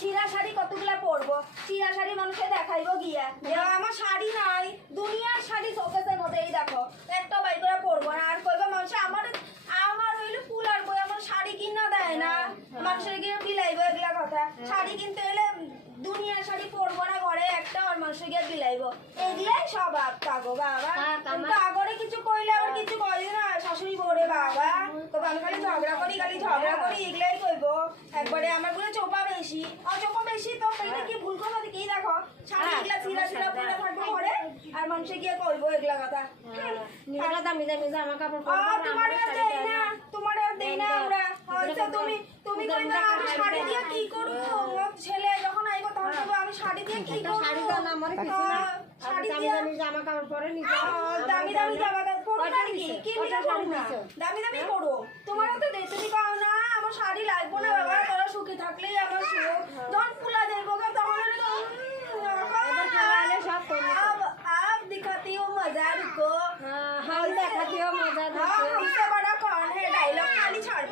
চিরা শাড়ি কতগুলা পরবো, চিরা শাড়ি মানুষকে দেখাইবো গিয়া আমার শাড়ি নাই, দুনিয়ার শাড়ি শোকেসের মধ্যে। এই দেখো একটা বাই করে পরবো না, আর কইবা মানুষ আমার আমার হইলে ফুল আর বই আমার শাড়ি কিনা দেয় না, মানুষের গিয়ে বিলাইবো এগুলা কথা। শাড়ি কিনতে এলে দুনিয়ার শাড়ি পরবো না ঘরে একটা, আর মানুষের গিয়ে বিলাইবো, এগুলাই সব কাগো বাবা। কিন্তু আগরে কিছু কইলে আবার কিছু কইলে না, শাশুড়ি বলে বাবা তো আমি খালি ঝগড়া করি এগুলাই কইবো। একবারে আমার বলে চোপা বেশি, চোপা বেশি তো এটা কি ভুল করবো? কি দেখো শাড়ি এগুলা চিরা চিরা পরে থাকবো ঘরে, আর মানুষে গিয়ে কইবো এগুলা কথা। দামি দামি জামা কাপড় তোমার আর দেই না, তোমার আর দেই না আমরা। আচ্ছা তুমি তুমি কইবা আমি শাড়ি দিয়ে কি করব? ছেলে যখন আইবো তখন কইবো আমি শাড়ি দিয়ে কি করব? শাড়ি দাও না আমার কিছু না, শাড়ি দামি দিয়ে দামি জামা কাপড় পরে নিতে। দামি দামি জামা কাপড় পরো নাকি? কি নিয়ে করো না? দামি দামি করো। তোমারও তো দেই, তুমি কও না আমার শাড়ি লাগবো না বাবা, তোরা সুখী থাকলেই আমার সুখ। যখন ফুলা যাইবো তখন आप दिखाती हो मजा को, हम दिखाती हो मजा। हमसे बड़ा कौन है? डायलॉग खाली छाड़